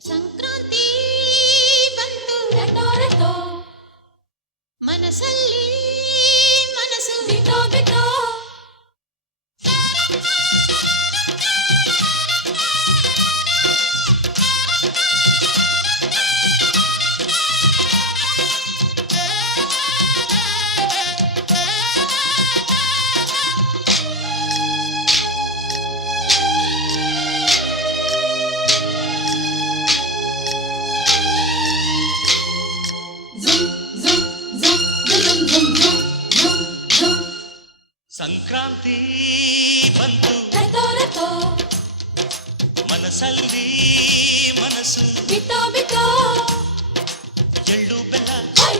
ಸಂಕ್ರಾಂತಿ ಬಂತು ರಟೋ ರಟೋ ಮನಸ್ಸಲ್ಲಿ ಮನಸ್ಸು ಬಿಟೋ ಬಿಟೋ ಸಂಕ್ರಾಂತಿ ಬಂತು ರಟೋ ರಟೋ ಮನಸ್ಸಲ್ಲಿ ಮನಸ್ಸು ಬಿಟೋ ಬಿಟೋ ಎಳ್ಳು ಬೆಲ್ಲ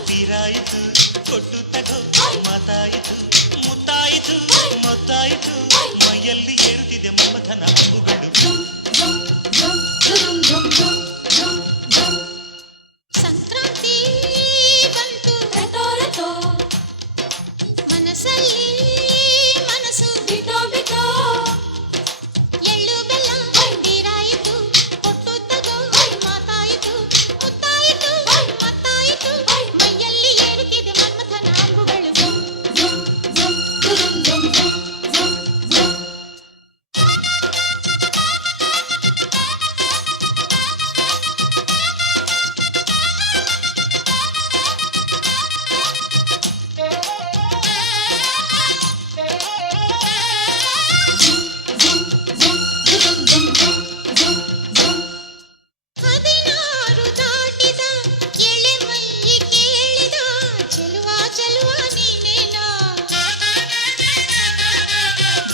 ತೀರಾಯಿತು ಕೊಟ್ಟು ತಗೋ ಮಾತಾಯಿತು ಮುತ್ತಾಯಿತು ಮೊತ್ತಾಯಿತು ಮೈಯಲ್ಲಿ ಏರುತ್ತಿದೆ ಮಮಥನ ಹಬ್ಬುಗಳು ಸಂಕ್ರಾಂತಿ ಬಂತು ರಟೋ ರಟೋ ಮನಸ್ಸಲ್ಲಿ ಮನಸ್ಸು ಬಿಟೋ ಬಿಟೋ ಎಳ್ಳು ಬೆಲ್ಲ ತೀರಾಯಿತು ಕೊಟ್ಟು ತಗೋ ಮಾತಾಯಿತು ಮುತ್ತಾಯಿತು ಮತ್ತಾಯಿತು ಮೈಯಲ್ಲಿ ಏರುತ್ತಿದೆ ಮನ್ಮಥನ ಅಂಬುಗಳು ಹದಿನಾರು ದಾಟಿದ ಎಳೆ ಮೈ ಕೇಳಿದ ಚೆಲುವ ಚೆಲುವ ನೀನೇನೋ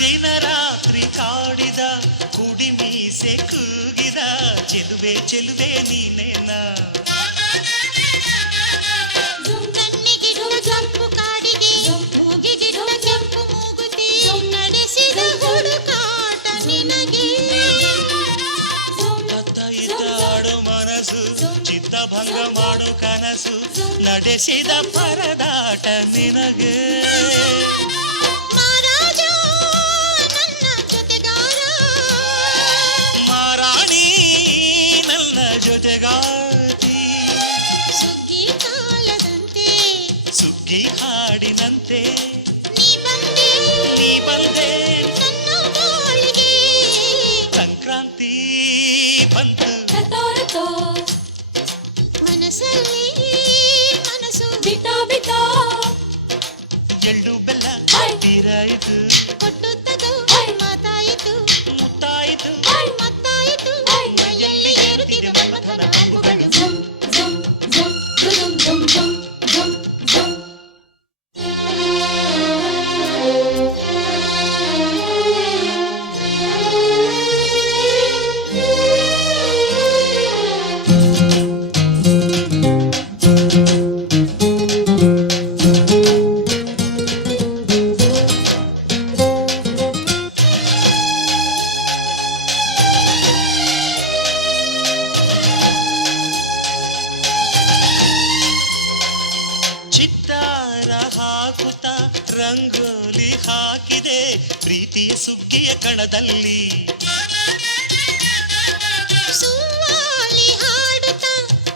ದಿನ ರಾತ್ರಿ ಕಾಡಿದ ಕುಡಿ ಮೀಸೆ ಕೂಗಿದ ಚೆಲುವೆ ಚೆಲುವೆ ನೀನೇನ ಕಣ್ಣಿಗಿಡುವ ಕೆಂಪು ಕಾಡಿಗೆ ಮೂಗಿಗಿಡುವ ಕೆಂಪು ಮೂಗುತಿ ನಡೆಸಿದ ಹುಡುಕಾಟ ನಿನಗೆ ಅತ್ತ ಇದ್ದ ಆಡೋ ಮನಸ್ಸು ಚಿತ್ತಭಂಗ ಮಾಡೋ ಕನಸು ನಡೆಸಿದ ಪರದಾಟ ನಿನಗೆ ಮಹಾರಾಜ ನನ್ನ ಜೊತೆಗಾರ ಮಾರಾಣಿ ನನ್ನ ಜೊತೆಗಾತಿ ಸುಗ್ಗಿ ಕಾಲದಂತೆ ಸುಗ್ಗಿ ಹಾಡಿನಂತೆ ನೀ ಬಂದೆ ನೀ ಬಂದೆ ನನ್ನ ಬಾಳಿಗೆ ಸಂಕ್ರಾಂತಿ ಬಂತು ರಟೋ ರಟೋ ಮನಸ್ಸಲ್ಲಿ ಮನಸ್ಸು ಬಿಟೋ ಬಿಟೋ ಎಳ್ಳು ಬೆಲ್ಲ ತೀರಾಯಿತು ಕೊಟ್ಟು ತಗೋ ಮಾತಾಯಿತು ಮುತ್ತಾಯಿತು ಮತ್ತಾಯಿತು ಮೈಯಲ್ಲಿ ಏರುತ್ತಿದೆ ಮನ್ಮಥನ ಅಂಬುಗಳು ಚಿತ್ತಾರ ಹಾಕುತ್ತ ರಂಗೋಲಿ ಹಾಕಿದೆ ಪ್ರೀತಿಯ ಸುಗ್ಗಿಯ ಕಣದಲ್ಲಿ ಸುವಾಲಿ ಹಾಡುತ್ತ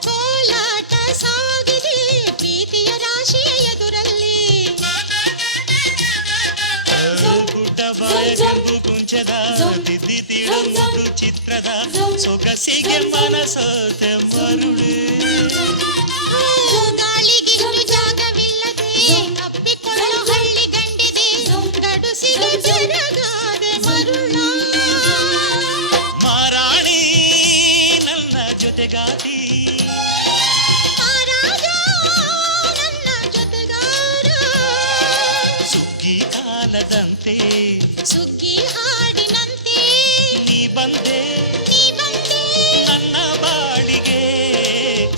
ಕೋಲಾಟ ಸಾಗಿದೆ ಪ್ರೀತಿಯ ರಾಶಿಯ ಎದುರಲ್ಲಿ ಗುಡ್ಡ ಬಾಯ ಕೆಂಪು ಕುಂಚದ ತಿದ್ದಿ ತೀಡು ಚಿತ್ರದ ಸೊಗಸಿಗೆ ಮನಸೋತೆ ಮರುಳು ಗಾಳಿಗಿಷ್ಟು ಜಾಗವಿಲ್ಲದೆ ಅಪ್ಪಿಕೊಳ್ಳೋ ಹಳ್ಳಿ ಗಂಡಿದೆ ಗಡುಸಿಗೆ ಜರಗಾದೆ ಮರುಳ ಮಾರಾಣಿ ನನ್ನ ಜೊತೆಗಾತಿ ಮಹಾರಾಜ ನನ್ನ ಜೊತೆಗಾರ ಸುಗ್ಗಿ ಕಾಲದಂತೆ ಸುಗ್ಗಿ ಹಾಡಿನಂತೆ ನೀ ಬಂದೆ ನೀ ಬಂದೆ ನನ್ನ ಬಾಳಿಗೆ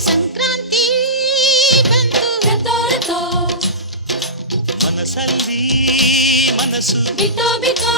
ಸಂಕ್ರಾಂತಿ ಬಂತು ರಟೋ ರಟೋ ಮನಸ್ಸಲ್ಲಿ ಮನಸ್ಸು ಬಿಟೋ ಬಿಟೋ